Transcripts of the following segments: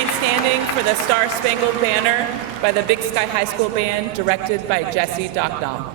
remain standing for the Star Spangled Banner by the Big Sky High School Band, directed by Jesse Dockdahl.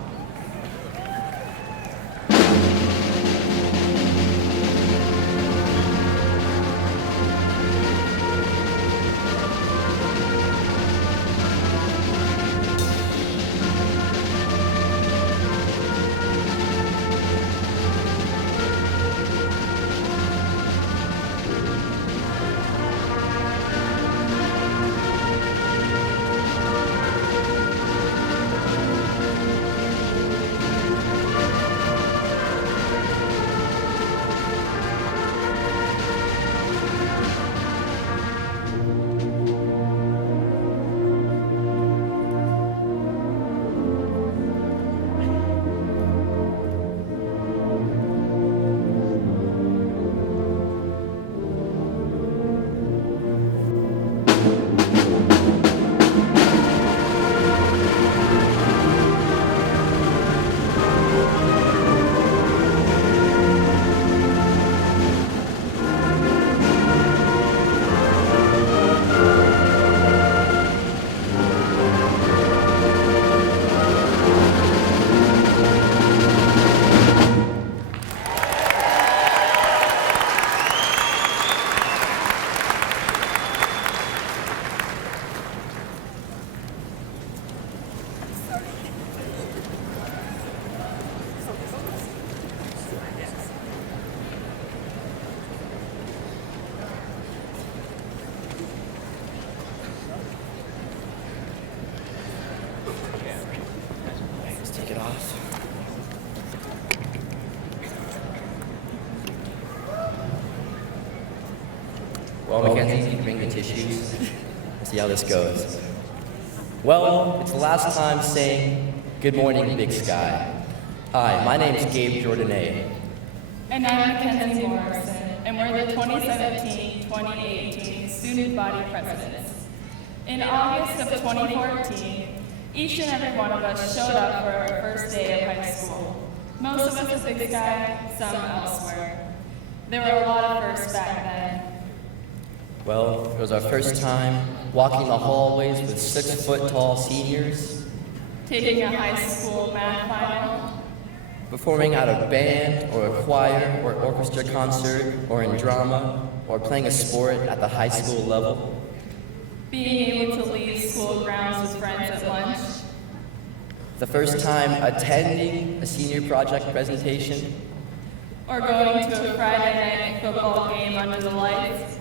Well, Mackenzie, you can bring the tissues. See how this goes. Well, it's the last time saying good morning, Big Sky. Hi, my name is Gabe Jordanet. And I'm Mackenzie Morrison, and we're the 2017-2018 Student Body Presidents. In August of 2014, each and every one of us showed up for our first day of high school. Most of us at Big Sky, some elsewhere. There were a lot of firsts back then. Well, it was our first time walking the hallways with 6-foot-tall seniors, Taking a high school math final, performing at a band or a choir or orchestra concert or in drama or playing a sport at the high school level, being able to leave school grounds with friends at lunch, the first time attending a senior project presentation, or going to a Friday night football game under the lights,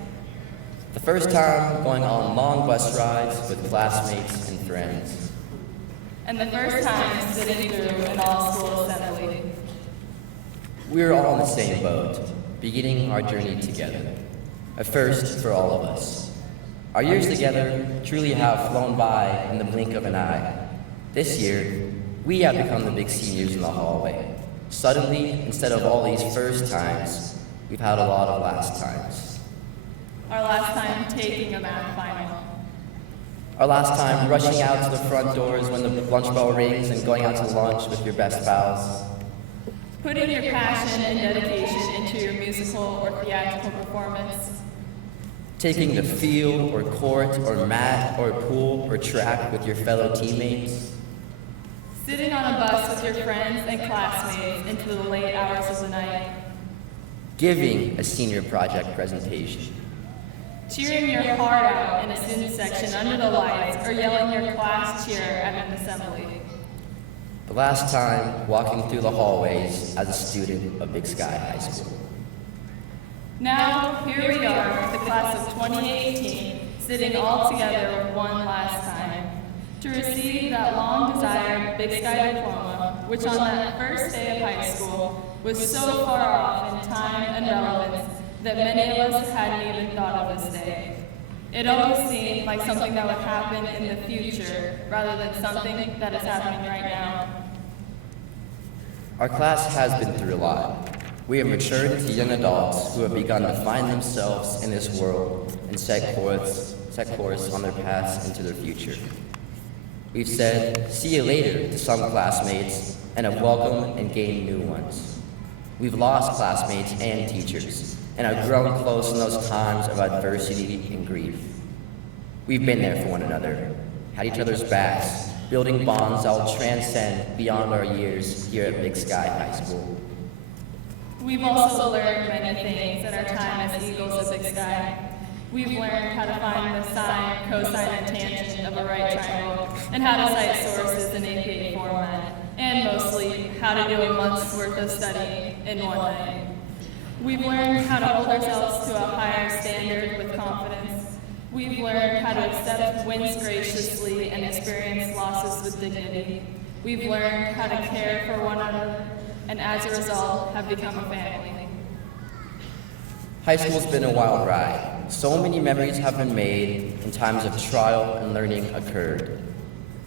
the first time going on long bus rides with classmates and friends, and the first time sitting through an all-school assembly. We were all in the same boat, beginning our journey together. A first for all of us. Our years together truly have flown by in the blink of an eye. This year, we have become the big seniors in the hallway. Suddenly, instead of all these first times, we've had a lot of last times. Our last time taking a math final. Our last time rushing out to the front doors when the lunch bell rings and going out to lunch with your best pals. Putting your passion and dedication into your musical or theatrical performance. Taking the field or court or mat or pool or track with your fellow teammates. Sitting on a bus with your friends and classmates into the late hours of the night. Giving a senior project presentation. Cheering your heart out in a student section under the lights or yelling your class cheer at an assembly. The last time walking through the hallways as a student of Big Sky High School. Now, here we are, the class of 2018, sitting all together one last time to receive that long-desired Big Sky diploma, which on that first day of high school was so far off in time and relevance that many of us hadn't even thought of this day. It always seemed like something that would happen in the future rather than something that is happening right now. Our class has been through a lot. We have matured into young adults who have begun to find themselves in this world and set course on their paths into their future. We've said, see you later to some classmates and have welcomed and gained new ones. We've lost classmates and teachers and have grown close in those times of adversity and grief. We've been there for one another, had each other's backs, building bonds that will transcend beyond our years here at Big Sky High School. We've also learned many things in our time as Eagles at Big Sky. We've learned how to find the sine, cosine, and tangent of a right triangle, and how to cite sources in APA format, and mostly how to do a month's worth of study in one night. We've learned how to hold ourselves to a higher standard with confidence. We've learned how to accept wins graciously and experience losses with dignity. We've learned how to care for one another, and as a result, have become a family. High school's been a wild ride. So many memories have been made and times of trial and learning occurred.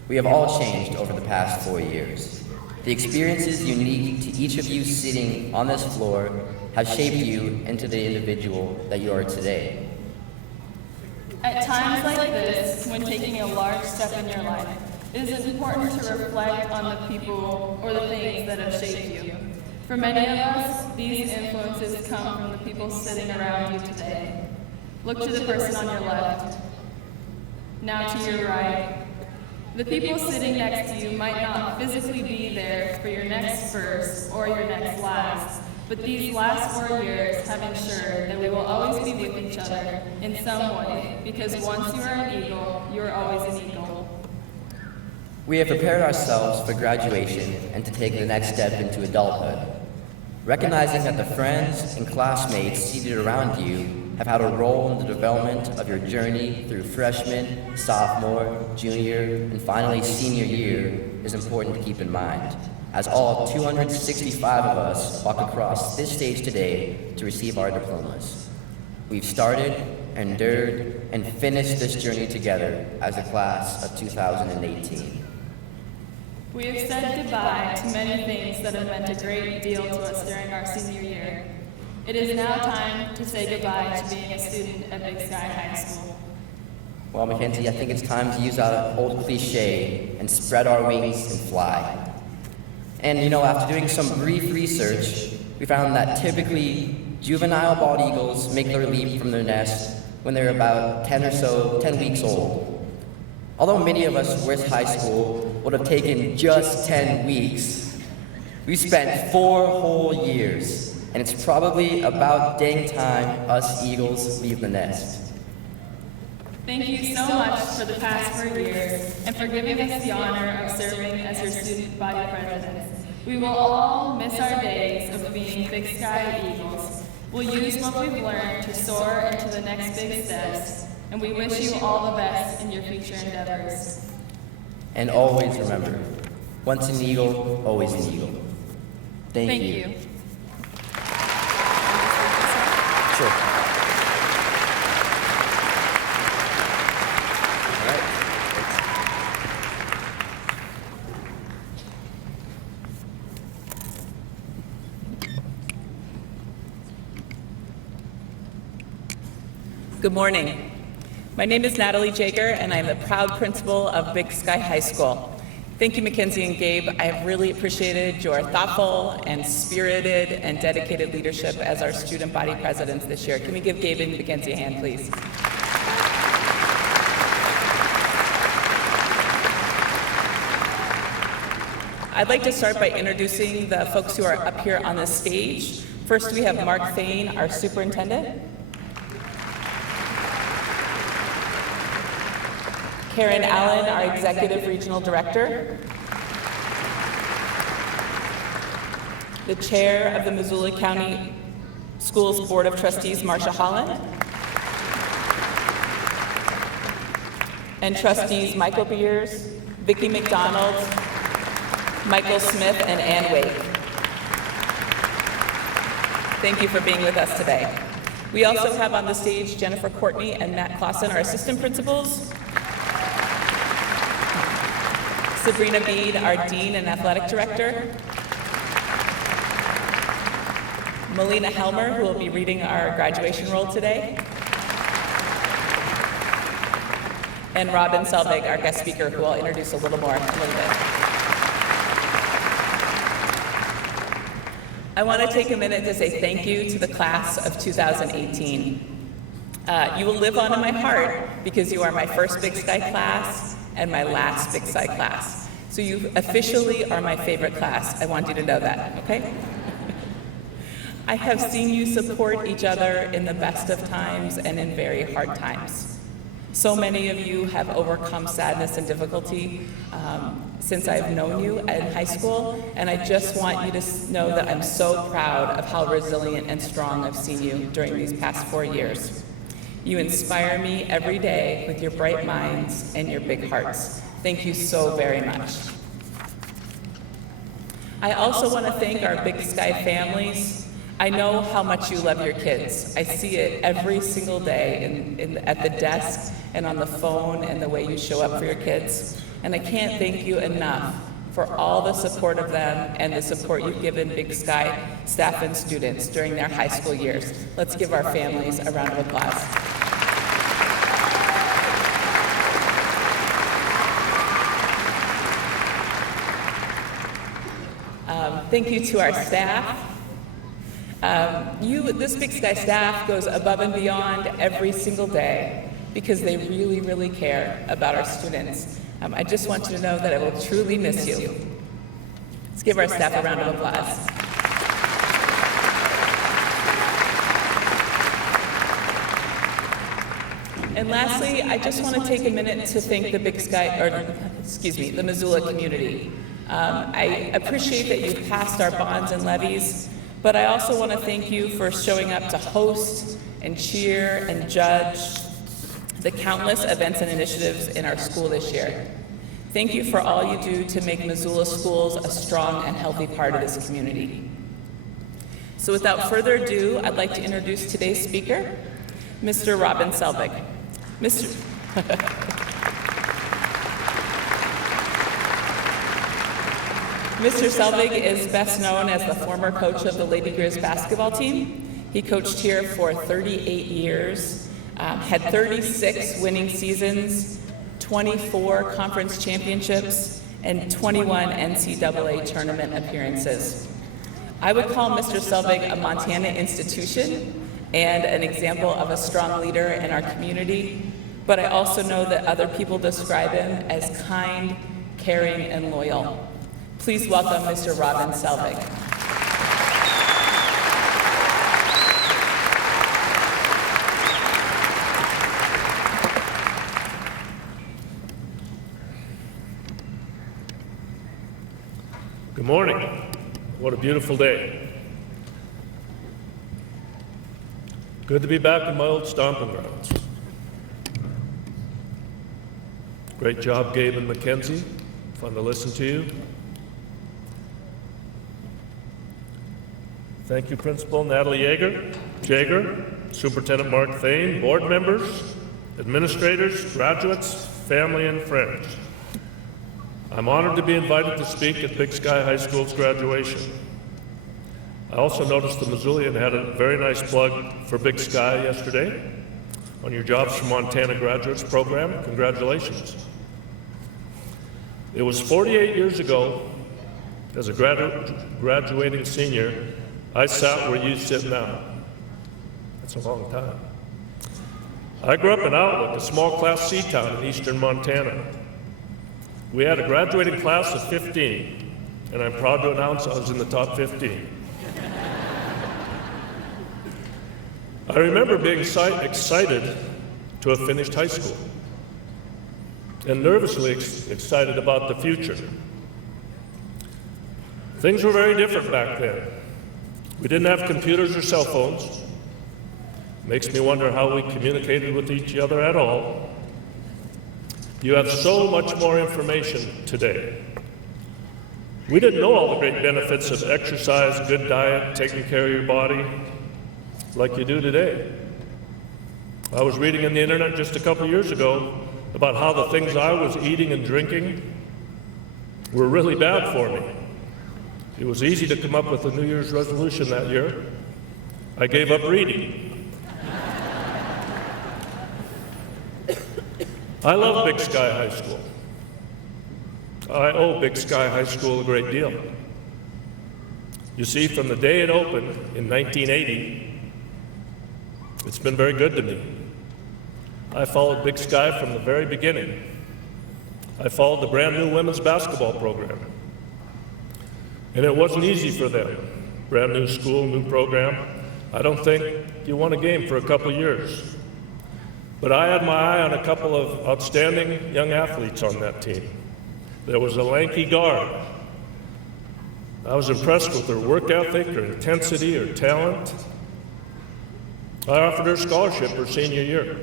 We have all changed over the past 4 years. The experiences unique to each of you sitting on this floor have shaped you into the individual that you are today. At times like this, when taking a large step in your life, it is important to reflect on the people or the things that have shaped you. For many of us, these influences come from the people sitting around you today. Look to the person on your left. Now to your right. The people sitting next to you might not physically be there for your next first or your next last, but these last 4 years have ensured that we will always be with each other in some way, because once you are an Eagle, you are always an Eagle. We have prepared ourselves for graduation and to take the next step into adulthood. Recognizing that the friends and classmates seated around you have had a role in the development of your journey through freshman, sophomore, junior, and finally senior year is important to keep in mind, as all 265 of us walk across this stage today to receive our diplomas. We've started, endured, and finished this journey together as the class of 2018. We have said goodbye to many things that have meant a great deal to us during our senior year. It is now time to say goodbye to being a student at Big Sky High School. Well, Mackenzie, I think it's time to use our old cliche and spread our wings and fly. And after doing some brief research, we found that typically juvenile bald eagles make their leap from their nest when they're about 10 weeks old. Although many of us wish high school would have taken just 10 weeks, we spent 4 whole years, and it's probably about dang time us Eagles leave the nest. Thank you so much for the past 4 years and for giving us the honor of serving as your student body presidents. We will all miss our days of being Big Sky Eagles. We'll use what we've learned to soar into the next big steps, and we wish you all the best in your future endeavors. And always remember, once an Eagle, always an Eagle. Thank you. Sure. All right. Good morning. My name is Natalie Jager, and I'm the proud principal of Big Sky High School. Thank you, Mackenzie and Gabe. I have really appreciated your thoughtful and spirited and dedicated leadership as our student body presidents this year. Can we give Gabe and Mackenzie a hand, please? I'd like to start by introducing the folks who are up here on the stage. First, we have Mark Thane, our superintendent. Karen Allen, our Executive Regional Director. The Chair of the Missoula County Schools Board of Trustees, Marcia Holland. And Trustees Michael Beers, Vicki McDonald, Michael Smith, and Ann Wake. Thank you for being with us today. We also have on the stage Jennifer Courtney and Matt Clausen, our assistant principals. Sabrina Bead, our Dean and Athletic Director. Melina Helmer, who will be reading our graduation roll today. And Robin Selvig, our guest speaker, who I'll introduce a little bit. I want to take a minute to say thank you to the class of 2018. You will live on in my heart because you are my first Big Sky class and my last Big Sky class. So you officially are my favorite class. I want you to know that, okay? I have seen you support each other in the best of times and in very hard times. So many of you have overcome sadness and difficulty since I've known you in high school, and I just want you to know that I'm so proud of how resilient and strong I've seen you during these past 4 years. You inspire me every day with your bright minds and your big hearts. Thank you so very much. I also want to thank our Big Sky families. I know how much you love your kids. I see it every single day at the desk and on the phone and the way you show up for your kids. And I can't thank you enough for all the support of them and the support you've given Big Sky staff and students during their high school years. Let's give our families a round of applause. Thank you to our staff. This Big Sky staff goes above and beyond every single day because they really, really care about our students. I just want you to know that I will truly miss you. Let's give our staff a round of applause. And lastly, I just want to take a minute to thank the the Missoula community. I appreciate that you've passed our bonds and levies, but I also want to thank you for showing up to host and cheer and judge the countless events and initiatives in our school this year. Thank you for all you do to make Missoula schools a strong and healthy part of this community. So without further ado, I'd like to introduce today's speaker, Mr. Robin Selvig. Mr. Selvig is best known as the former coach of the Lady Grizz basketball team. He coached here for 38 years, had 36 winning seasons, 24 conference championships, and 21 NCAA tournament appearances. I would call Mr. Selvig a Montana institution and an example of a strong leader in our community, but I also know that other people describe him as kind, caring, and loyal. Please welcome Mr. Robin Selvig. Good morning. What a beautiful day. Good to be back in my old stomping grounds. Great job, Gabe and Mackenzie. Fun to listen to you. Thank you, Principal Natalie Jaeger, Superintendent Mark Thane, board members, administrators, graduates, family, and friends. I'm honored to be invited to speak at Big Sky High School's graduation. I also noticed the Missoulian had a very nice plug for Big Sky yesterday on your Jobs for Montana Graduates program. Congratulations. It was 48 years ago, as a graduating senior, I sat where you sit now. That's a long time. I grew up in Outlook, a small Class C town in eastern Montana. We had a graduating class of 15, and I'm proud to announce I was in the top 15. I remember being excited to have finished high school and nervously excited about the future. Things were very different back then. We didn't have computers or cell phones. Makes me wonder how we communicated with each other at all. You have so much more information today. We didn't know all the great benefits of exercise, good diet, taking care of your body, like you do today. I was reading on the internet just a couple years ago about how the things I was eating and drinking were really bad for me. It was easy to come up with a New Year's resolution that year. I gave up reading. I love Big Sky High School. I owe Big Sky High School a great deal. You see, from the day it opened in 1980, it's been very good to me. I followed Big Sky from the very beginning. I followed the brand new women's basketball program. And it wasn't easy for them. Brand new school, new program. I don't think you won a game for a couple of years. But I had my eye on a couple of outstanding young athletes on that team. There was a lanky guard. I was impressed with her work ethic, her intensity, her talent. I offered her a scholarship her senior year.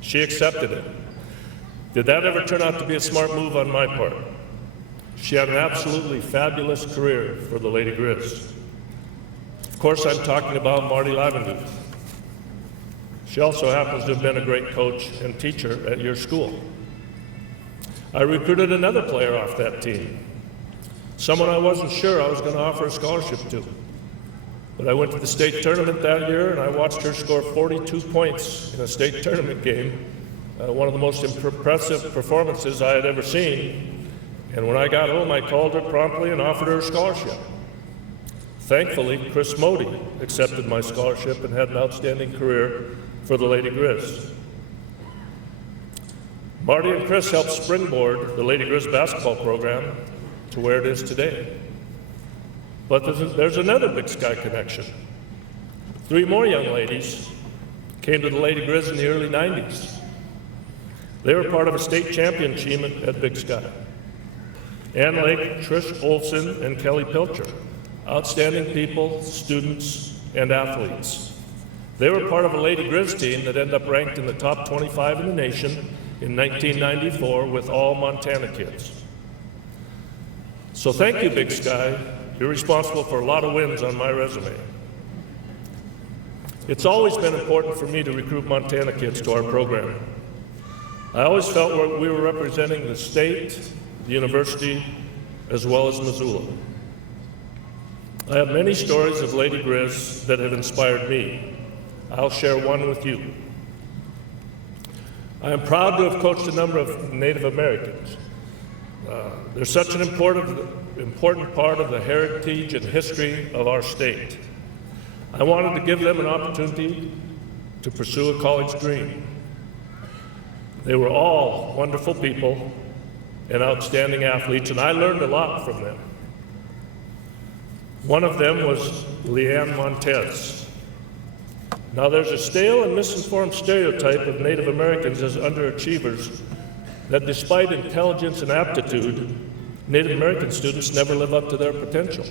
She accepted it. Did that ever turn out to be a smart move on my part? She had an absolutely fabulous career for the Lady Grizz. Of course, I'm talking about Marty Lavenduth. She also happens to have been a great coach and teacher at your school. I recruited another player off that team, someone I wasn't sure I was going to offer a scholarship to. But I went to the state tournament that year, and I watched her score 42 points in a state tournament game, one of the most impressive performances I had ever seen. And when I got home, I called her promptly and offered her a scholarship. Thankfully, Chris Modi accepted my scholarship and had an outstanding career for the Lady Grizz. Marty and Chris helped springboard the Lady Grizz basketball program to where it is today. But there's another Big Sky connection. 3 more young ladies came to the Lady Grizz in the early 90s. They were part of a state champion team at Big Sky. Ann Lake, Trish Olson, and Kelly Pilcher. Outstanding people, students, and athletes. They were part of a Lady Grizz team that ended up ranked in the top 25 in the nation in 1994 with all Montana kids. So thank you, Big Sky. You're responsible for a lot of wins on my resume. It's always been important for me to recruit Montana kids to our program. I always felt we were representing the state, the university, as well as Missoula. I have many stories of Lady Grizz that have inspired me. I'll share one with you. I am proud to have coached a number of Native Americans. They're such an important part of the heritage and history of our state. I wanted to give them an opportunity to pursue a college dream. They were all wonderful people and outstanding athletes, and I learned a lot from them. One of them was Leanne Montez. Now, there's a stale and misinformed stereotype of Native Americans as underachievers that despite intelligence and aptitude, Native American students never live up to their potential.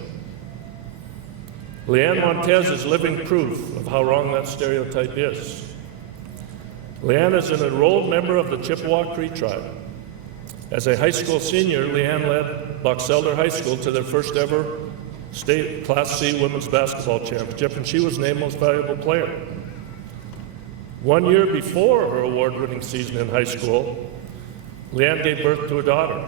Leanne Montez is living proof of how wrong that stereotype is. Leanne is an enrolled member of the Chippewa Cree tribe. As a high school senior, Leanne led Box Elder High School to their first ever state Class C women's basketball championship, and she was named Most Valuable Player. 1 year before her award-winning season in high school, Leanne gave birth to a daughter.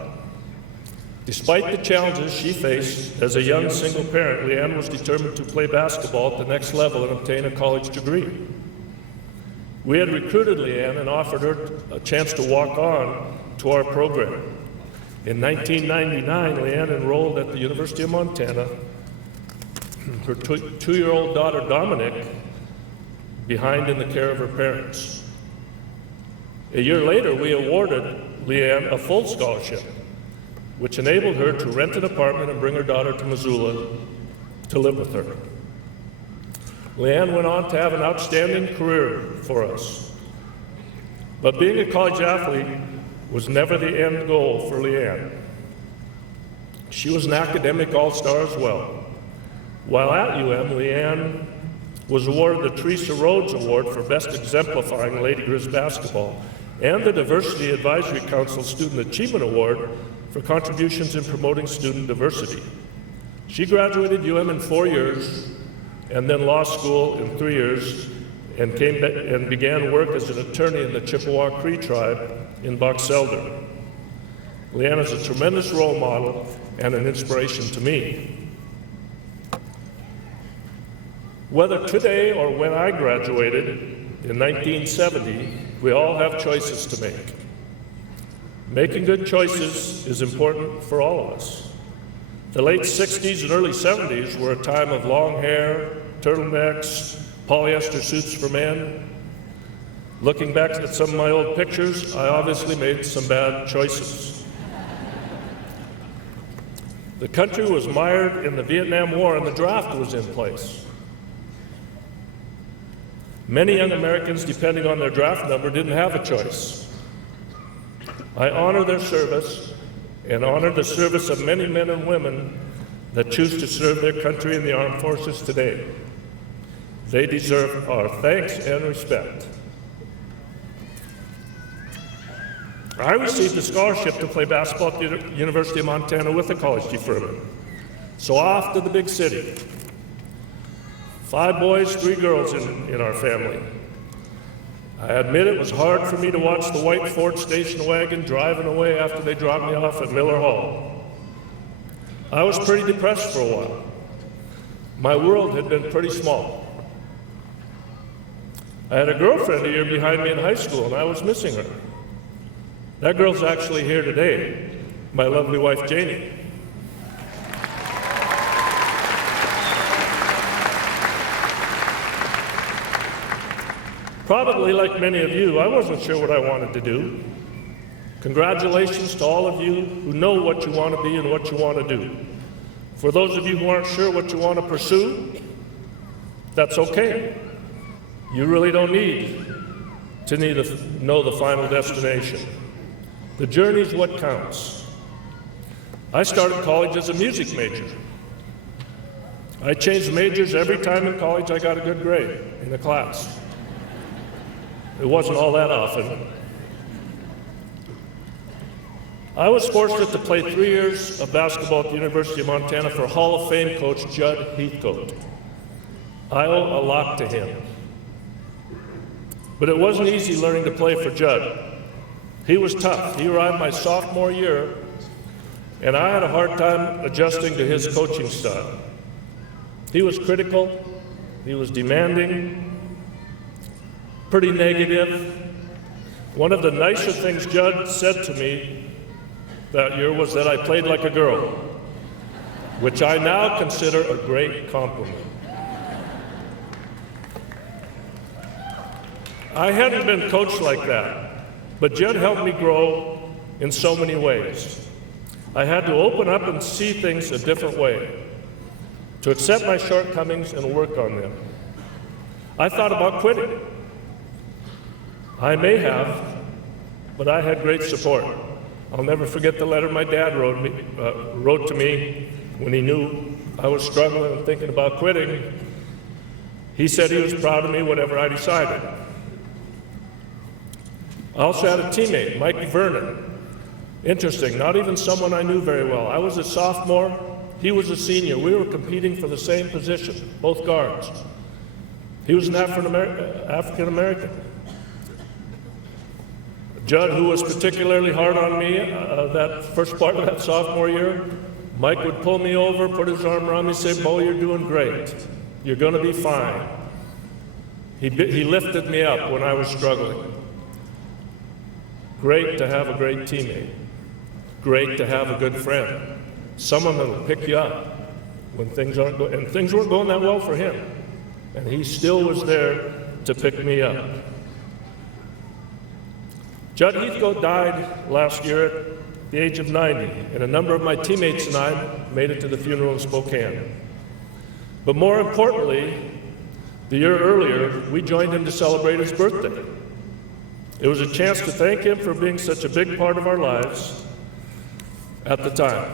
Despite the challenges she faced as a young single parent, Leanne was determined to play basketball at the next level and obtain a college degree. We had recruited Leanne and offered her a chance to walk on to our program. In 1999, Leanne enrolled at the University of Montana. Her 2-year-old daughter, Dominic, behind in the care of her parents. A year later, we awarded Leanne a full scholarship, which enabled her to rent an apartment and bring her daughter to Missoula to live with her. Leanne went on to have an outstanding career for us. But being a college athlete was never the end goal for Leanne. She was an academic all-star as well. While at UM, Leanne was awarded the Teresa Rhodes Award for Best Exemplifying Lady Grizz Basketball and the Diversity Advisory Council Student Achievement Award for contributions in promoting student diversity. She graduated UM in 4 years and then law school in 3 years and began work as an attorney in the Chippewa Cree tribe in Box Elder. Leanne is a tremendous role model and an inspiration to me. Whether today or when I graduated in 1970, we all have choices to make. Making good choices is important for all of us. The late 60s and early 70s were a time of long hair, turtlenecks, polyester suits for men. Looking back at some of my old pictures, I obviously made some bad choices. The country was mired in the Vietnam War and the draft was in place. Many young Americans, depending on their draft number, didn't have a choice. I honor their service and honor the service of many men and women that choose to serve their country in the armed forces today. They deserve our thanks and respect. I received a scholarship to play basketball at the University of Montana with a college deferment. So off to the big city. 5 boys, 3 girls in our family. I admit it was hard for me to watch the white Ford station wagon driving away after they dropped me off at Miller Hall. I was pretty depressed for a while. My world had been pretty small. I had a girlfriend a year behind me in high school, and I was missing her. That girl's actually here today, my lovely wife, Janie. Probably like many of you, I wasn't sure what I wanted to do. Congratulations to all of you who know what you want to be and what you want to do. For those of you who aren't sure what you want to pursue, that's okay. You really don't need to know the final destination. The journey's what counts. I started college as a music major. I changed majors every time in college I got a good grade in a class. It wasn't all that often. I was fortunate to play 3 years of basketball at the University of Montana for Hall of Fame coach Judd Heathcote. I owe a lot to him. But it wasn't easy learning to play for Judd. He was tough. He arrived my sophomore year, and I had a hard time adjusting to his coaching style. He was critical, he was demanding, pretty negative. One of the nicer things Judd said to me that year was that I played like a girl, which I now consider a great compliment. I hadn't been coached like that, but Judd helped me grow in so many ways. I had to open up and see things a different way, to accept my shortcomings and work on them. I thought about quitting. I may have, but I had great support. I'll never forget the letter my dad wrote to me when he knew I was struggling and thinking about quitting. He said he was proud of me whatever I decided. I also had a teammate, Mike Vernon. Interesting, not even someone I knew very well. I was a sophomore, he was a senior. We were competing for the same position, both guards. He was an African American. Judd, who was particularly hard on me that first part of that sophomore year, Mike would pull me over, put his arm around me, say, "Bo, you're doing great. You're going to be fine." He lifted me up when I was struggling. Great to have a great teammate. Great to have a good friend. Someone that'll pick you up when things aren't going, and things weren't going that well for him. And he still was there to pick me up. Judd Heathcote died last year at the age of 90, and a number of my teammates and I made it to the funeral in Spokane. But more importantly, the year earlier, we joined him to celebrate his birthday. It was a chance to thank him for being such a big part of our lives at the time.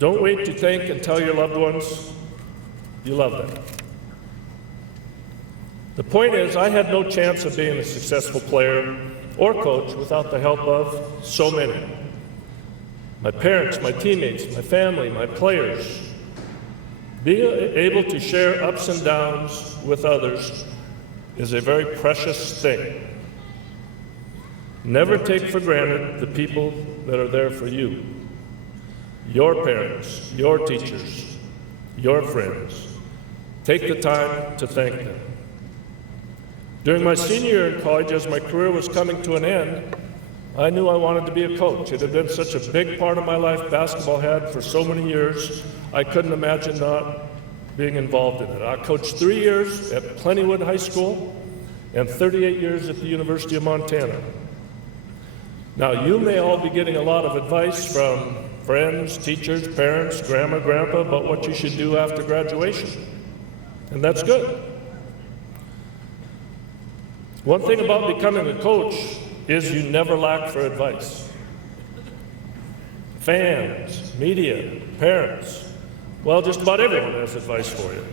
Don't wait to thank and tell your loved ones you love them. The point is, I had no chance of being a successful player or coach without the help of so many. My parents, my teammates, my family, my players. Being able to share ups and downs with others is a very precious thing. Never take for granted the people that are there for you. Your parents, your teachers, your friends. Take the time to thank them. During my senior year in college, as my career was coming to an end, I knew I wanted to be a coach. It had been such a big part of my life basketball had for so many years, I couldn't imagine not being involved in it. I coached 3 years at Plentywood High School, and 38 years at the University of Montana. Now, you may all be getting a lot of advice from friends, teachers, parents, grandma, grandpa about what you should do after graduation, and that's good. One thing about becoming a coach is you never lack for advice. Fans, media, parents, well, just about everyone has advice for you.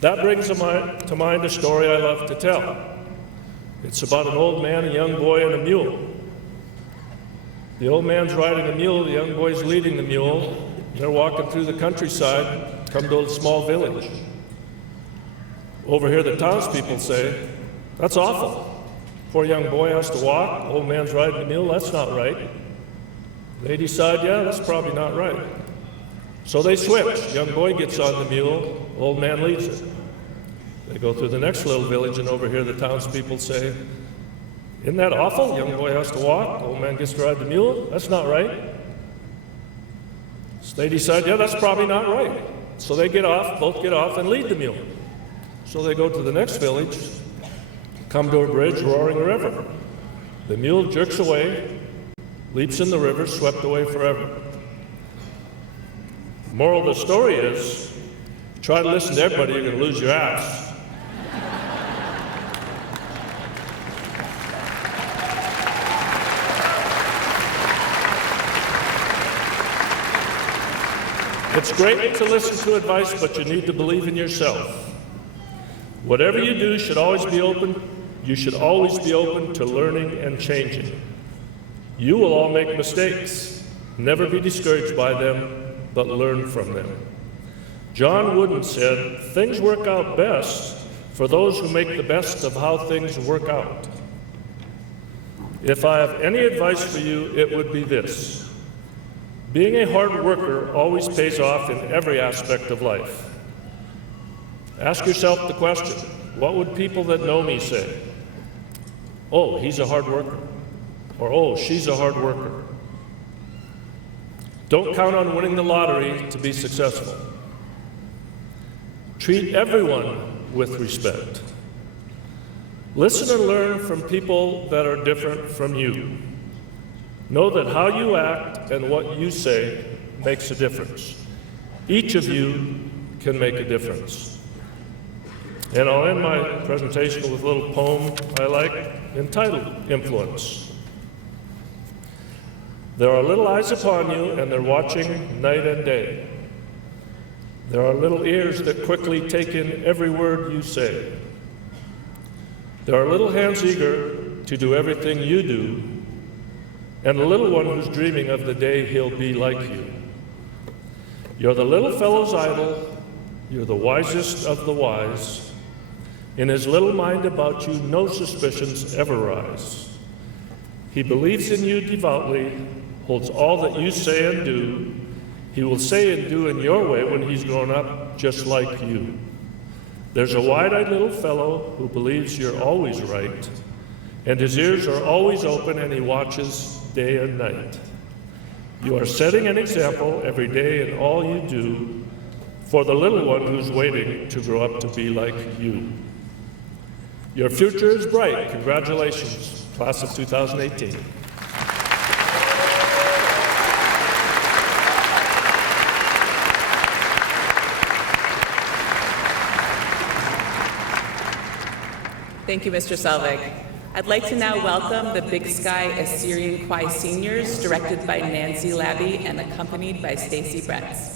That brings to mind a story I love to tell. It's about an old man, a young boy, and a mule. The old man's riding a mule, the young boy's leading the mule. They're walking through the countryside, come to a small village. Over here, the townspeople say, "That's awful. Poor young boy has to walk, old man's riding the mule, that's not right." They decide, yeah, that's probably not right. So they switch. Young boy gets on the mule, old man leads it. They go through the next little village, and over here the townspeople say, "Isn't that awful? Young boy has to walk, old man gets to ride the mule, that's not right." So they decide, yeah, that's probably not right. So they get off, both get off and lead the mule. So they go to the next village, come to a bridge, roaring a river. The mule jerks away, leaps in the river, swept away forever. Moral of the story is, try to listen to everybody, you're going to lose your ass. It's great to listen to advice, but you need to believe in yourself. Whatever you do should always be open. You should always be open to learning and changing. You will all make mistakes. Never be discouraged by them, but learn from them. John Wooden said, "Things work out best for those who make the best of how things work out." If I have any advice for you, it would be this. Being a hard worker always pays off in every aspect of life. Ask yourself the question, what would people that know me say? "Oh, he's a hard worker," or "Oh, she's a hard worker." Don't count on winning the lottery to be successful. Treat everyone with respect. Listen and learn from people that are different from you. Know that how you act and what you say makes a difference. Each of you can make a difference. And I'll end my presentation with a little poem I like entitled "Influence." There are little eyes upon you, and they're watching night and day. There are little ears that quickly take in every word you say. There are little hands eager to do everything you do, and a little one who's dreaming of the day he'll be like you. You're the little fellow's idol, you're the wisest of the wise. In his little mind about you, no suspicions ever rise. He believes in you devoutly, holds all that you say and do. He will say and do in your way when he's grown up, just like you. There's a wide-eyed little fellow who believes you're always right, and his ears are always open, and he watches day and night. You are setting an example every day in all you do for the little one who's waiting to grow up to be like you. Your future is bright. Congratulations, class of 2018. Thank you, Mr. Selvig. I'd like to now welcome the Big Sky Assyrian Kwai Seniors, directed by Nancy Labby and accompanied by Stacy Bretz.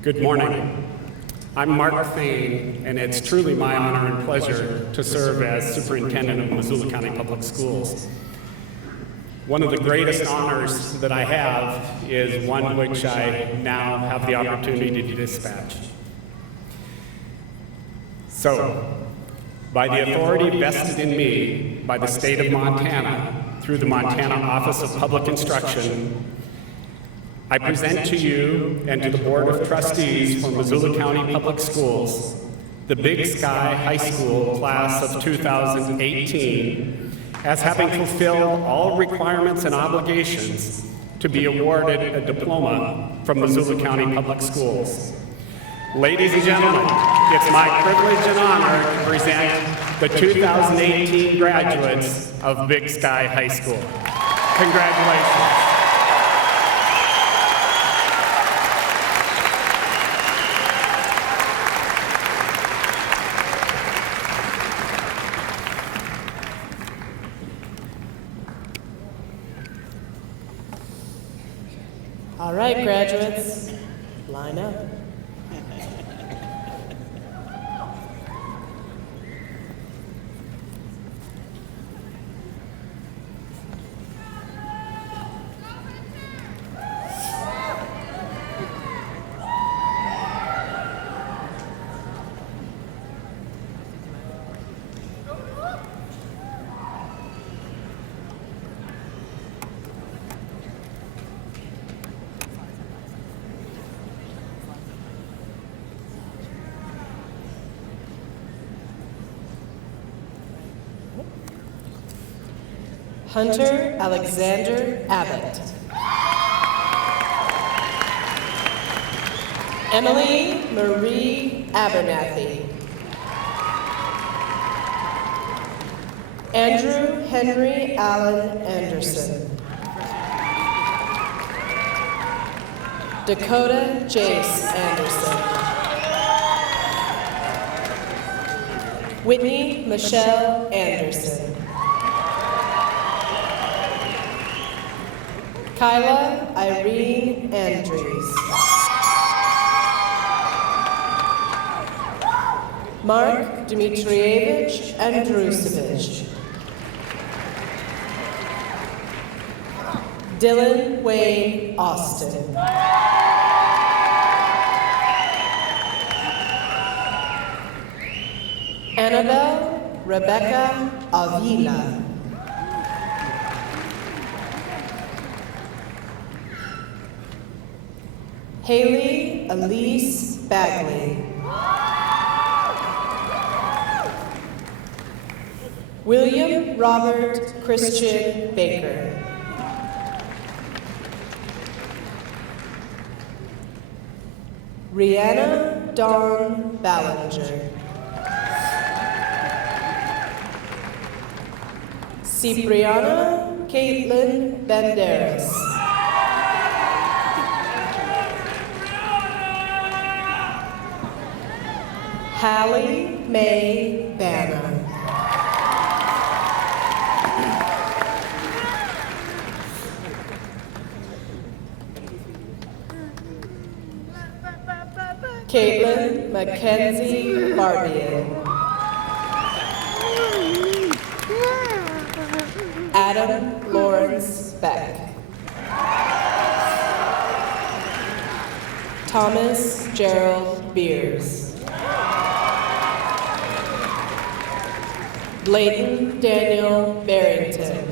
Good morning. I'm Mark Fain, and it's truly my honor and pleasure to serve as Superintendent of Missoula County Public Schools. One of the greatest honors that I have is one which I now have the opportunity to dispatch. So, by the authority vested in me by the state of Montana through the Montana Office of Public Instruction, I present to you and to the Board of Trustees for Missoula County Public Schools the Big Sky High School Class of 2018 as having fulfilled all requirements and obligations to be awarded a diploma from Missoula County Public Schools. Ladies and gentlemen, it's my privilege and honor to present the 2018 graduates of Big Sky High School. Congratulations. All right, graduates, line up. Hunter Alexander Abbott. Emily Marie Abernathy. Andrew Henry Allen Anderson. Dakota Jace Anderson. Whitney Michelle Anderson. Kyla Irene Andrews. Mark Dmitrievich Andrusevich. Dylan Wayne Austin. Annabelle Rebecca Avila. Haley Elise Bagley. William Robert Christian Baker. Rihanna Dawn Ballinger. Cipriana Caitlin Banderas. Hallie Mae Banner. Caitlin Mackenzie Barbier. Adam Lawrence Beck. Thomas Gerald Beers. Layton Daniel Barrington.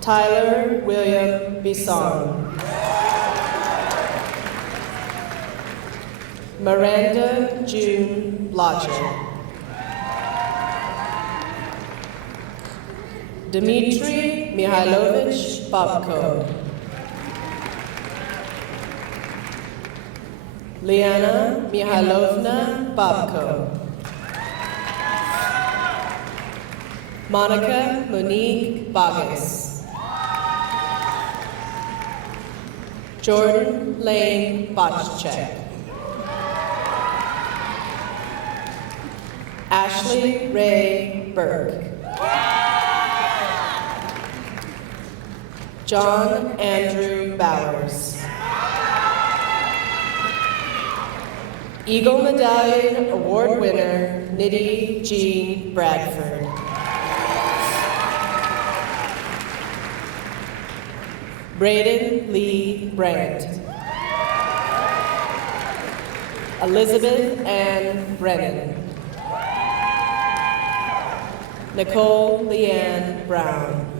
Tyler William Bisson. Miranda June Blodgett. Dmitry Mihailovich Babko. Liana Mihailovna Babko. Monica Monique Bogus. Jordan Lane Botchcheck. Ashley Ray Burke. John Andrew Bowers. Eagle Medallion Award winner, Nidhi Jean Bradford. Braden Lee Brandt. Elizabeth Ann Brennan. Nicole Leanne Brown.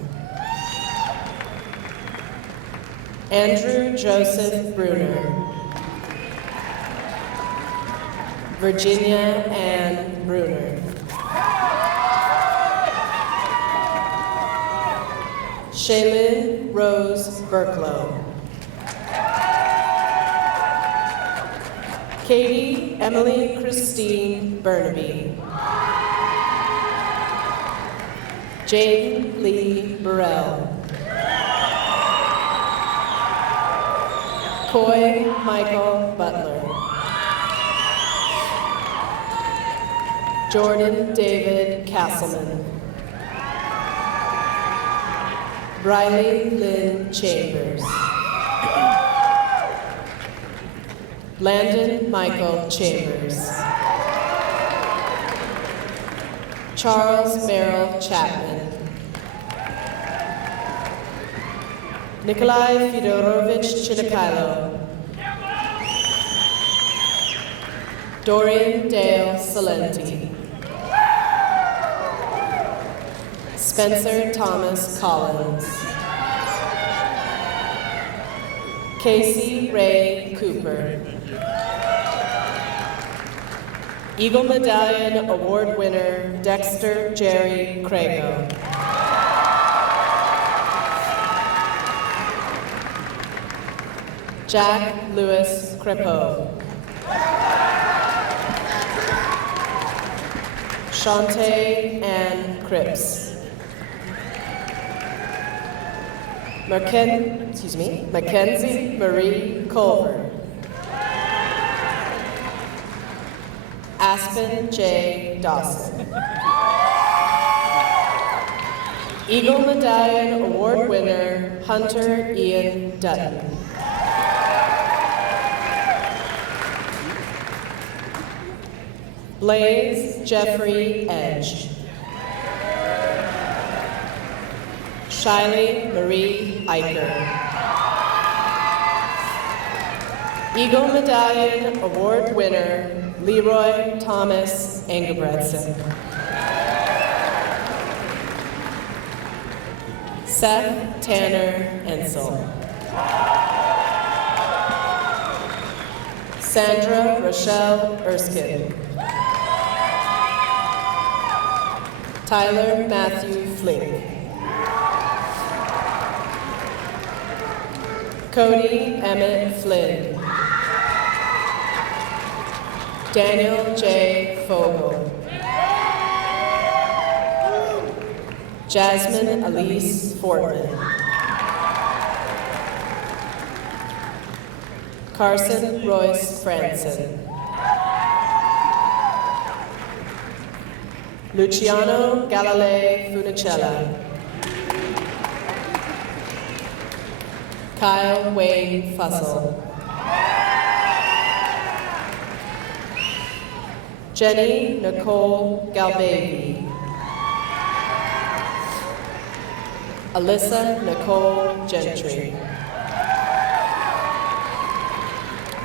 Andrew Joseph Bruner. Virginia Ann Bruner. Shaylin Rose Burklow. Katie Emily Christine Burnaby. Jaden Lee Burrell. Coy Michael Butler. Jordan David Castleman. Briley Lynn Chambers. Landon Michael Chambers. Charles Merrill Chapman. Nikolai Fedorovich Chinocailo. Dorian Dale Salenti. Spencer Thomas Collins. Casey Ray Cooper. Eagle Medallion Award winner, Dexter Jerry Crago. Jack Lewis Crepeau. Shantae Ann Cripps. Mackenzie Marie Culver. Aspen J. Dawson. Eagle Medallion Award winner, Hunter Ian Dutton. Blaze Jeffrey Edge. Shiley Marie Eicher. Eagle Medallion Award winner, Leroy Thomas Engebretson. Seth Tanner Ensel. Sandra Rochelle Erskine. Tyler Matthew Flink. Cody Emmett Flynn. Daniel J. Fogel. Jasmine Elise Fortman. Carson Royce Franson. Luciano Galilei Funicella. Kyle Wayne Fussell. Jenny Nicole Galbavi. Alyssa Nicole Gentry.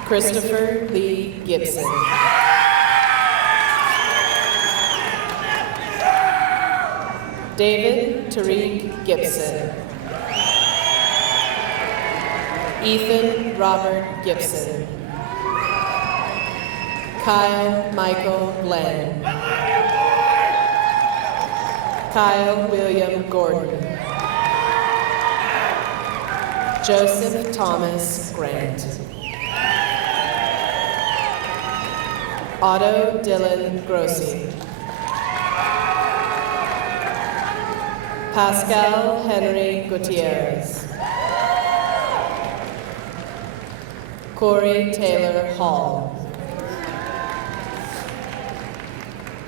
Christopher Lee Gibson. David Tariq Gibson. Ethan Robert Gibson. Kyle Michael Glenn. Kyle William Gordon. Joseph Thomas Grant. Otto Dylan Grossi. Pascal Henry Gutierrez. Corey Taylor Hall.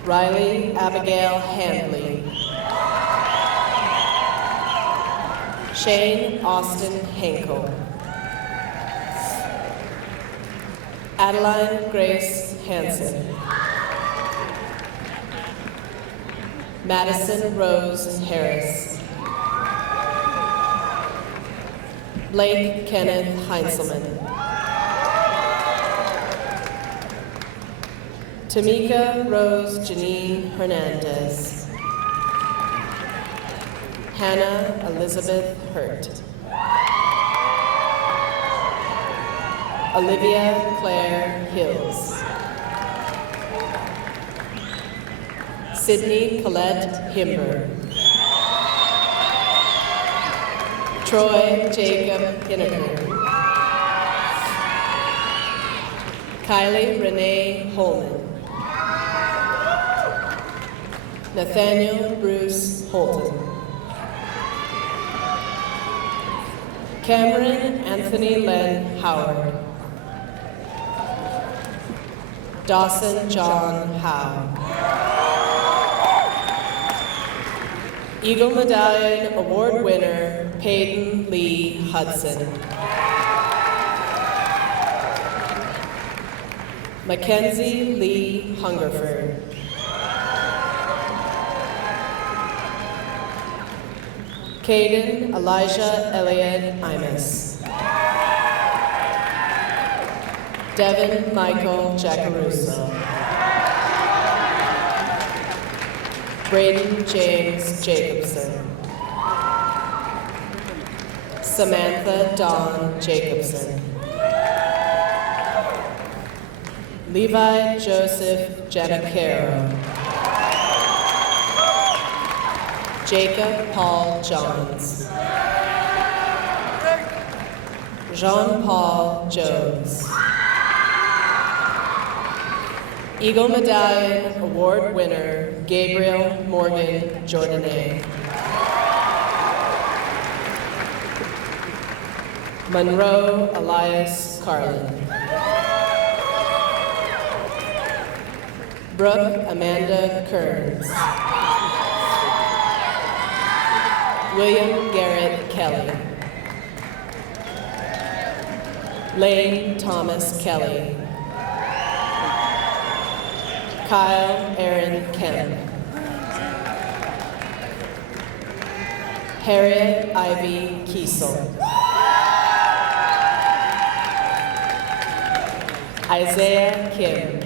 Riley Abigail Handley. Shane Austin Henkel. Adeline Grace Hansen. Madison Rose Harris. Blake Kenneth Heinzelman. Tamika Rose Janine Hernandez. Hannah Elizabeth Hurt. Olivia Claire Hills. Sydney Colette Himber. Troy Jacob Hinneker. Kylie Renee Holman. Nathaniel Bruce Holton. Cameron Anthony Len Howard. Dawson John Howe. Eagle Medallion Award winner Peyton Lee Hudson. Mackenzie Lee Hungerford. Caden Elijah Elliott Imus. Devin Michael Jacaruso. Braden James Jacobson. Samantha Dawn Jacobson. Levi Joseph Janacaro. Jacob Paul Johns. Jean-Paul Jones. Eagle Medallion Award winner Gabriel Morgan Jordanay. Monroe Elias Carlin. Brooke Amanda Kearns. William Garrett Kelly. Lane Thomas Kelly. Kyle Aaron Kemp. Harriet Ivy Kiesel. Isaiah Kim.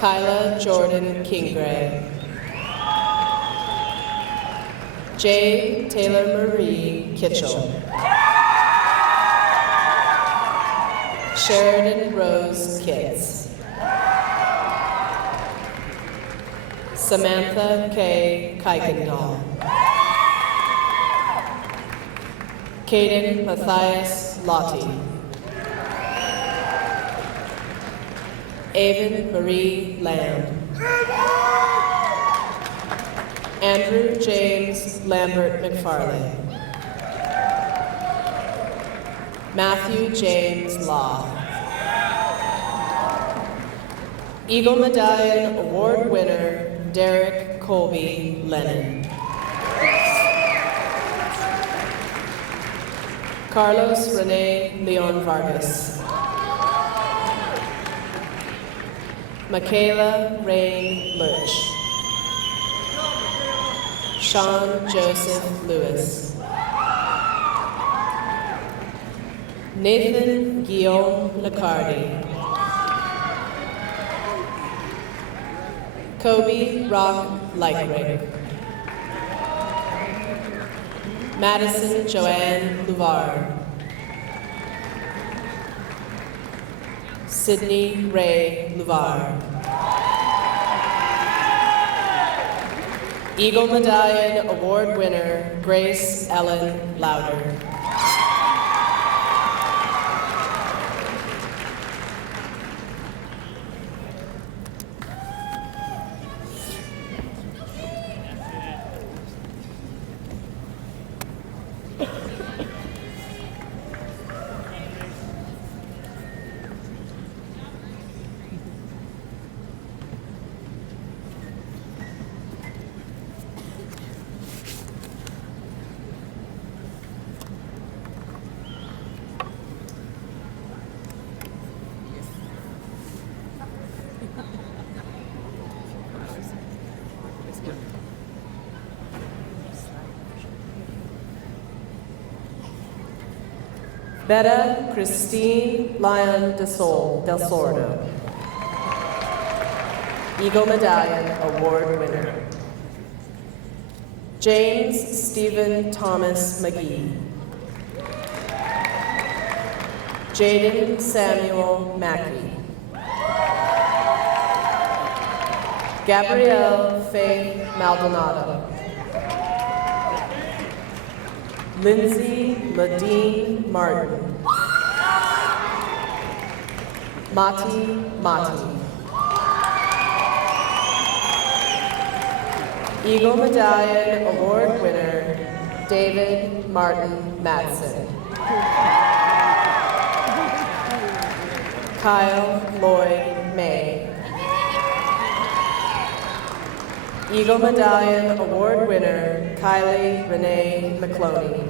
Kyla Jordan Kingray. Jade Taylor Marie Kitchell. Sheridan Rose Kitts. Samantha K. Kuykendall. Caden Matthias Lottie. Avon Marie Lamb. Andrew James Lambert McFarlane. Matthew James Law. Eagle Medallion Award winner Derek Colby Lennon. Carlos Rene Leon Vargas. Michaela Rain Lurch. Sean Joseph Lewis. Nathan Guillaume Licardi. Kobe Rock Lightrig. Madison Joanne Luvar. Sydney Ray Luvar. Eagle Medallion Award winner Grace Ellen Louder. Betta Christine Lyon del Sordo, Eagle Medallion Award winner. James Stephen Thomas McGee. Jaden Samuel Mackey. Gabrielle Faith Maldonado. Lindsay Ladine Martin. Mati. Eagle Medallion Award winner, David Martin Madsen. Kyle Lloyd May. Eagle Medallion Award winner, Kylie Renee McCloney.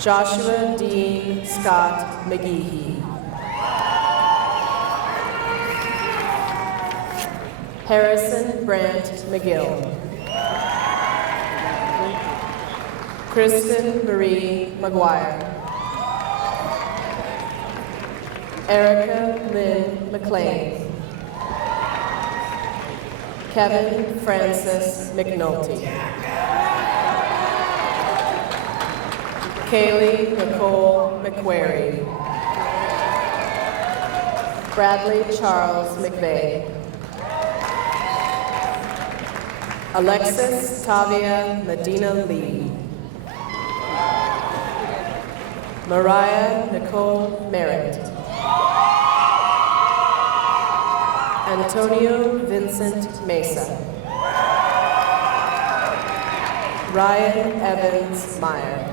Joshua Dean Scott McGehee. Harrison Brant McGill. Kristen Marie McGuire. Erica Lynn McLean. Kevin Francis McNulty. Kaylee Nicole McQuarrie. Bradley Charles McVeigh. Alexis Tavia Medina Lee. Mariah Nicole Merritt. Antonio Vincent Mesa. Ryan Evans Meyer.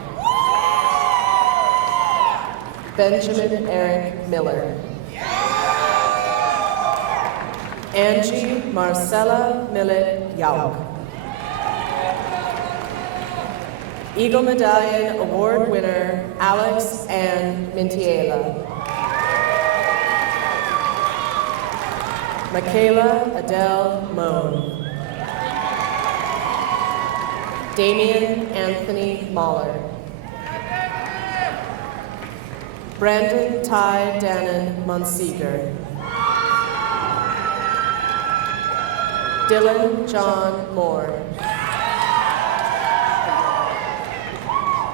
Benjamin Eric Miller. Angie Marcella Millet Yauk. Eagle Medallion Award winner, Alex Ann Mintiela. Michaela Adele Moan. Damian Anthony Mahler. Brandon Ty Dannon Monseeger. Dylan John Moore.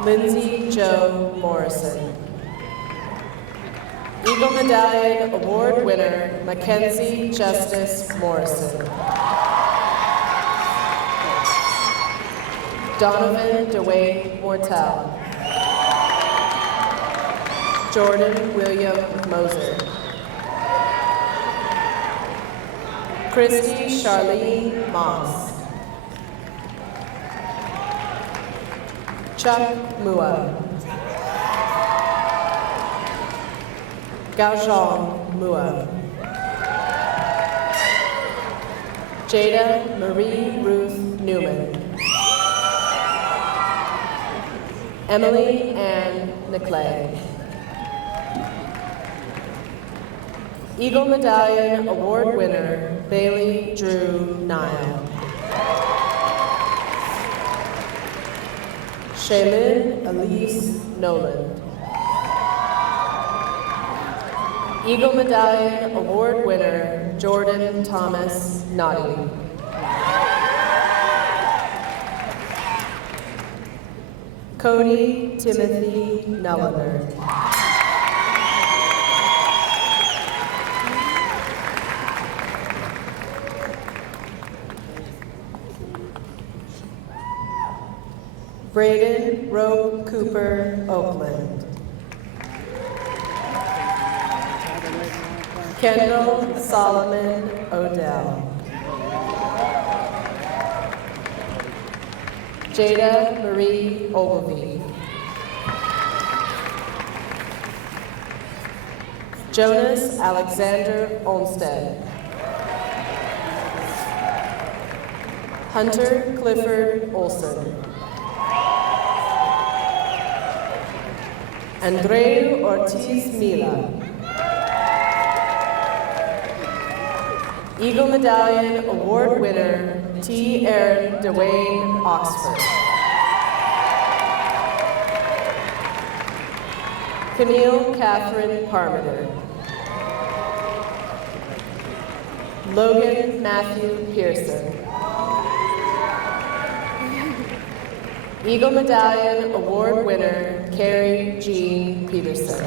Lindsay Jo Morrison. Eagle Medallion Award winner, Mackenzie Justice Morrison. Donovan DeWayne Mortel. Jordan William Moser. Christy Charlene Moss. Chuck Mua. Gaojong Mua. Jada Marie Ruth Newman. Emily Ann Niclay. Eagle Medallion Award winner, Bailey Drew Nile. Shaylin Elise Nolan. Eagle Medallion Award winner, Jordan Thomas Noddy. Cody Timothy Nulliner. Braden Rope Cooper Oakland. Kendall Solomon Odell. Jada Marie Ogilvie. Jonas Alexander Olmsted. Hunter Clifford Olson. Andreu Ortiz Mila. Eagle Medallion Award winner, T. Aaron Dwayne Oxford. Camille Catherine Parmenter. Logan Matthew Pearson. Eagle Medallion Award winner, Carrie Jean Peterson.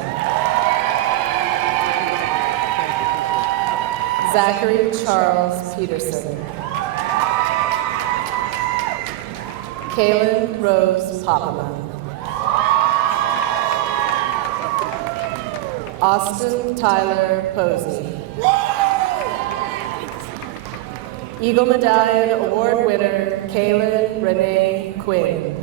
Zachary Charles Peterson. Kaylin Rose Popama. Austin Tyler Posey. Eagle Medallion Award winner, Kaylin Renee Quinn.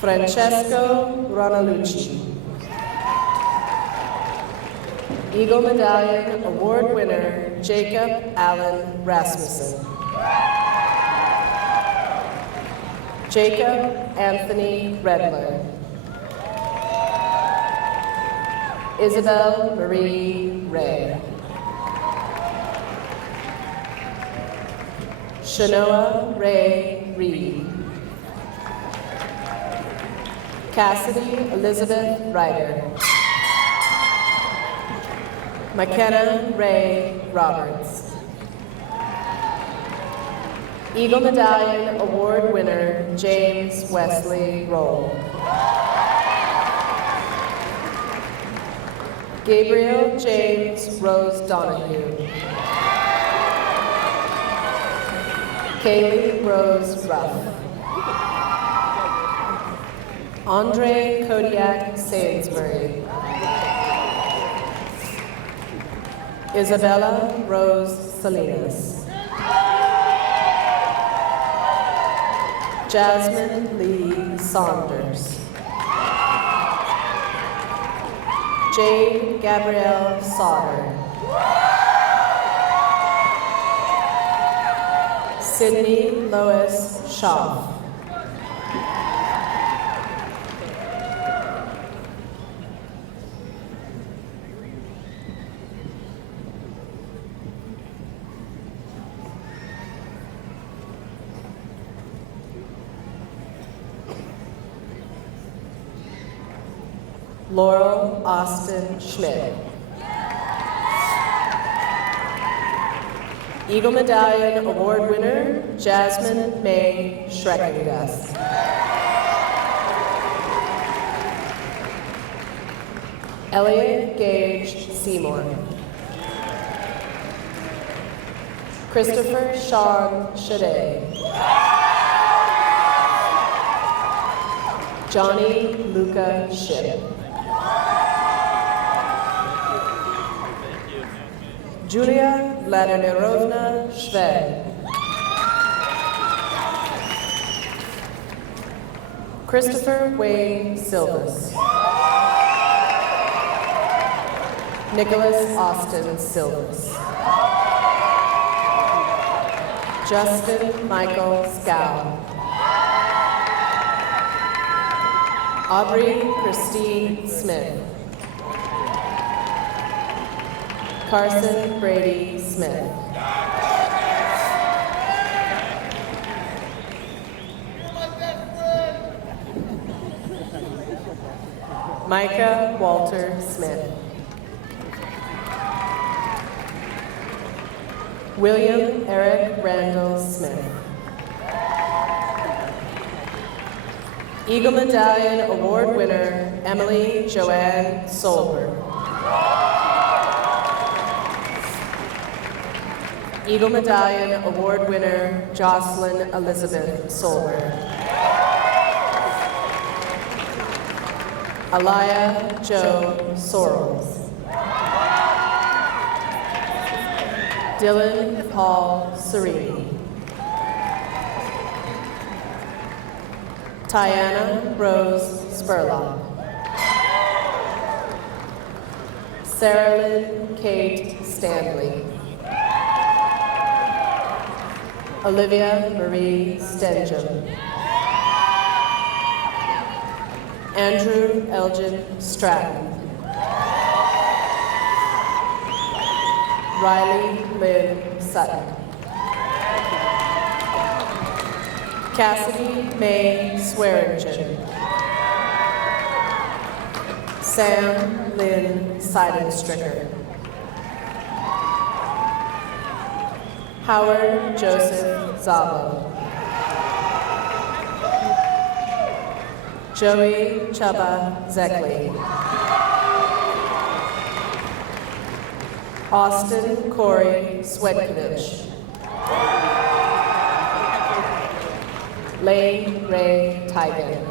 Francesco Ronalucci. Eagle Medallion Award winner, Jacob Allen Rasmussen. Jacob Anthony Redler. Isabel Marie Ray. Shanoa Ray Reed. Cassidy Elizabeth Ryder. McKenna Ray Roberts. Eagle Medallion Award winner, James Wesley Roll. Gabriel James Rose Donahue. Kaylee Rose Ruff. Andre Kodiak Sainsbury. Isabella Rose Salinas. Jasmine Lee Saunders. Jade Gabrielle Sauter. Sydney Lois Schaff. Laurel Austin Schmidt. Eagle Medallion Award winner, Jasmine May Schreckengas. Elliot Gage Seymour. Christopher Sean Shade. Johnny Luca Ship. Julia Vladimirovna Shved. Christopher Wayne Silvas. Nicholas Austin Silvas. Justin Michael Scow. Aubrey Christine Smith. Carson Brady Smith. Micah Walter Smith. William Eric Randall Smith. Eagle Medallion Award winner, Emily Joanne Solberg. Eagle Medallion Award winner, Jocelyn Elizabeth Solberg. Alaya Joe Sorrells. Dylan Paul Serini. Tiana Rose Spurlock. Sarah Lynn Kate Stanley. Olivia Marie Stenjum. Andrew Elgin Stratton. Riley Lynn Sutton. Cassidy May Swearingen. Sam Lynn Seidenstricker. Howard Joseph Zabo. Joey Chubba Zeckley. Austin Corey Swetkovich. Lane Ray Tigan.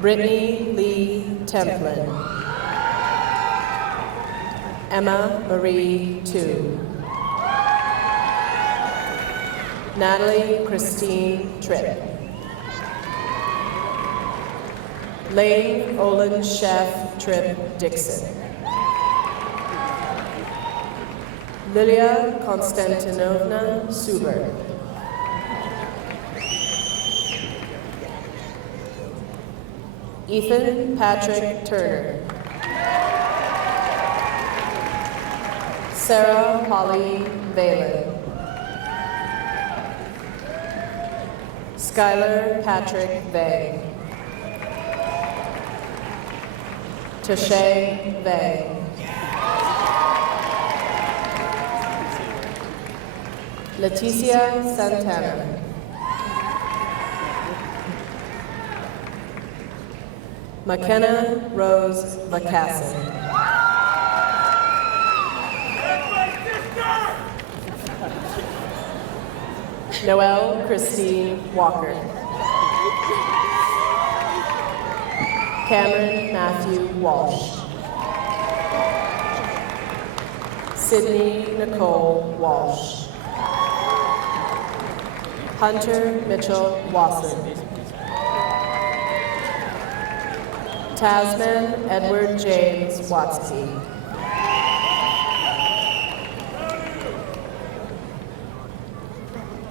Brittany Lee Templin. Emma Marie Tu. Natalie Christine Tripp. Lane Olin Chef Tripp Dixon. Lilia Konstantinovna Suber. Ethan Patrick Turner. Sarah Holly Valen. Skylar Patrick Vang. Tashay Vang. Leticia Santana. McKenna Rose Vacassin. Noelle Christine Walker. Cameron Matthew Walsh. Sydney Nicole Walsh. Hunter Mitchell Wasson. Tasman Edward James Watsky.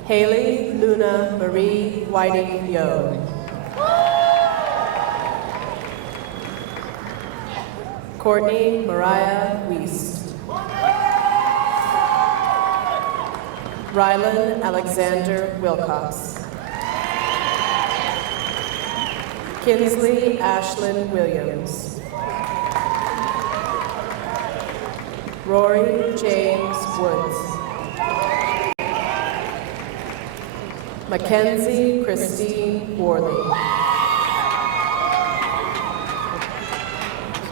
Haley Luna Marie Whiting Yo. Courtney Mariah Wiest. Rylan Alexander Wilcox. Kinsley Ashlyn Williams. Rory James Woods. Mackenzie Christine Worley.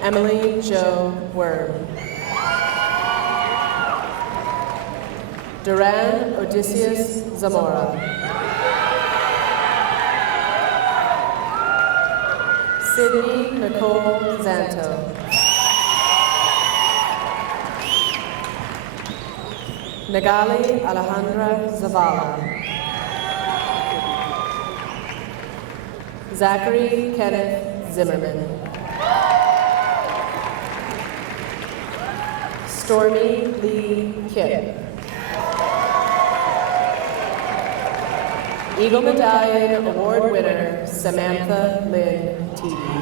Emily Jo Worm. Duran Odysseus Zamora. Sydney Nicole Zanto. Nagali Alejandra Zavala. Zachary Kenneth Zimmerman. Stormy Lee Kipp. Eagle Medallion Award winner Samantha Lynn Teedy.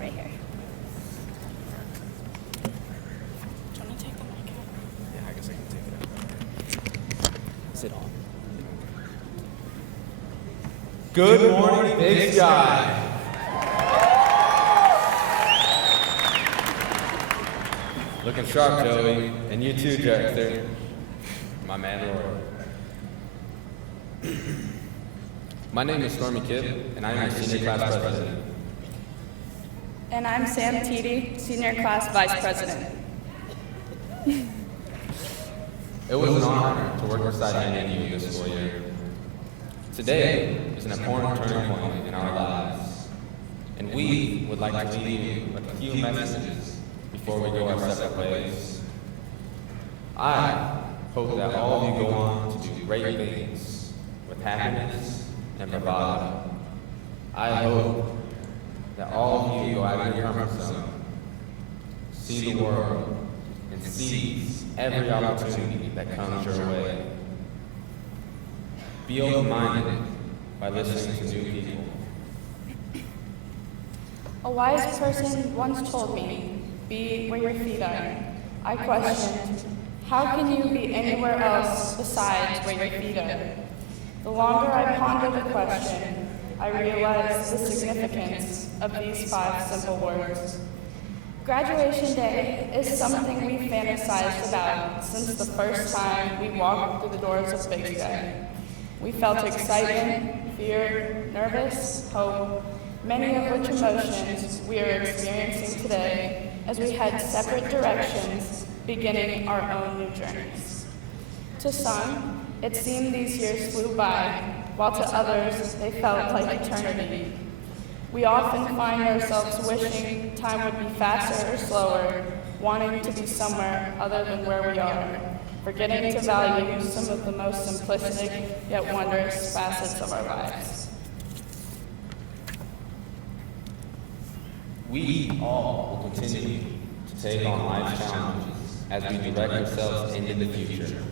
Right here. Do you want to take the mic out? Yeah, I guess I can take it out. Sit on. Good morning, Big Sky. Looking sharp, Joey. And you too, Dexter. My man, Roy. My name is Stormy Kipp, and I am your senior class president. And I'm Sam Teedy, senior class vice president. It was an honor to work beside many of you this school year. Today is an important turning point in our lives. and we would like to leave you with a few messages before we go our separate ways. I hope that all of you go on to do great things with happiness and bravado. I hope that all of you go out of your comfort zone, see the world, and seize every opportunity that comes your way. Be open-minded by listening to new people. A wise person once told me, "Be where your feet are." I questioned, how can you be anywhere else besides where your feet are? The longer I pondered the question, I realized the significance of these 5 simple words. Graduation day is something we fantasized about since the first time we walked through the doors of Big Sky. We felt excitement, fear, nervous, hope, many of which emotions we are experiencing today as we head separate directions, beginning our own new journeys. To some, it seemed these years flew by, while to others they felt like eternity. We often find ourselves wishing time would be faster or slower, wanting to be somewhere other than where we are, forgetting to value some of the most simplistic yet wondrous facets of our lives. We all will continue to take on life's challenges as we direct ourselves into the future.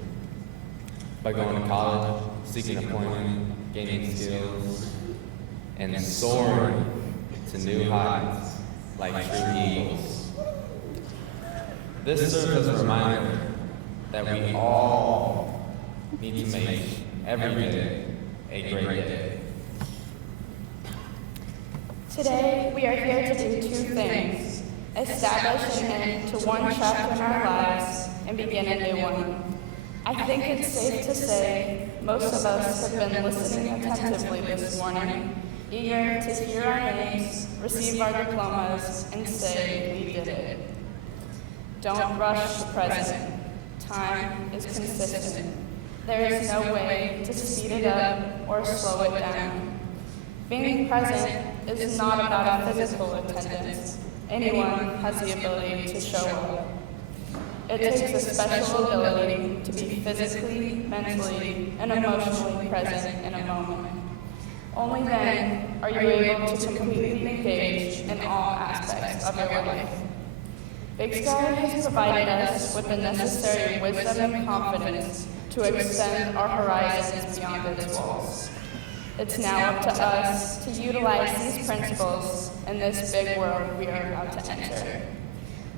By going to college, seeking employment, gaining skills, and soaring to new heights like true eagles. This serves as a reminder that we all need to make every day a great day. Today, we are here to do 2 things: establish an end to one chapter in our lives and begin a new one. I think it's safe to say most of us have been listening attentively this morning, eager to hear our names, receive our diplomas, and say we did it. Don't rush the present. Time is consistent. There is no way to speed it up or slow it down. Being present is not about a physical attendance. Anyone has the ability to show up. It takes a special ability to be physically, mentally, and emotionally present in a moment. Only then are you able to completely engage in all aspects of your life. Big Sky has provided us with the necessary wisdom and confidence to extend our horizons beyond its walls. It's now up to us to utilize these principles in this big world we are about to enter.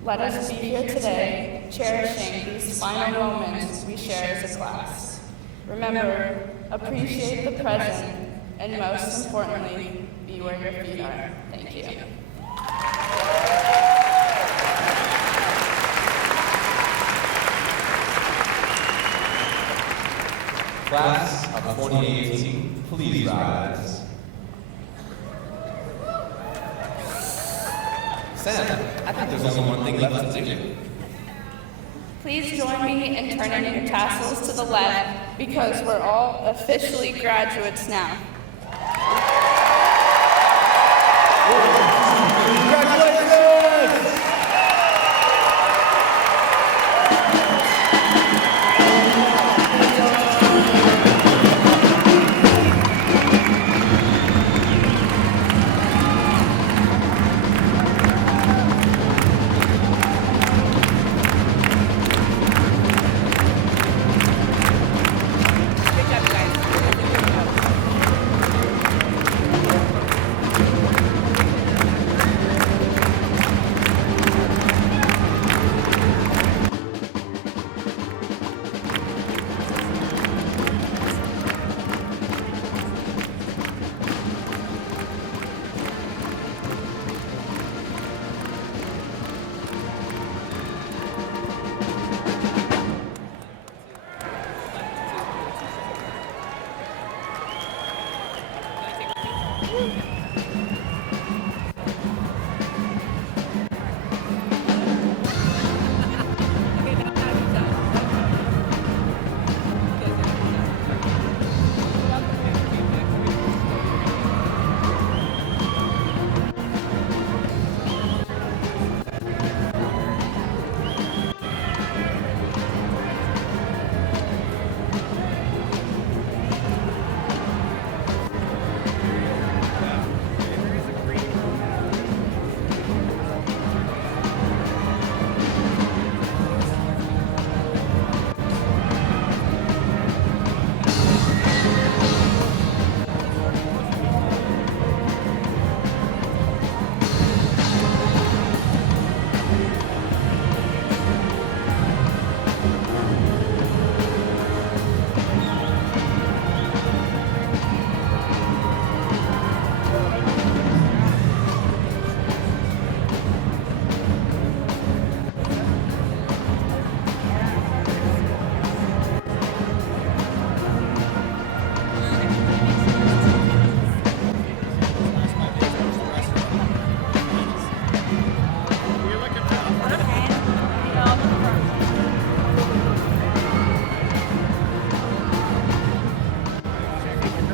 Let us be here today, cherishing these final moments we share as a class. Remember, appreciate the present, and most importantly, be where your feet are. Thank you. Class of 2018, please rise. Sam, I think there's only one thing left to do. Please join me in turning your tassels to the left because we're all officially graduates now. And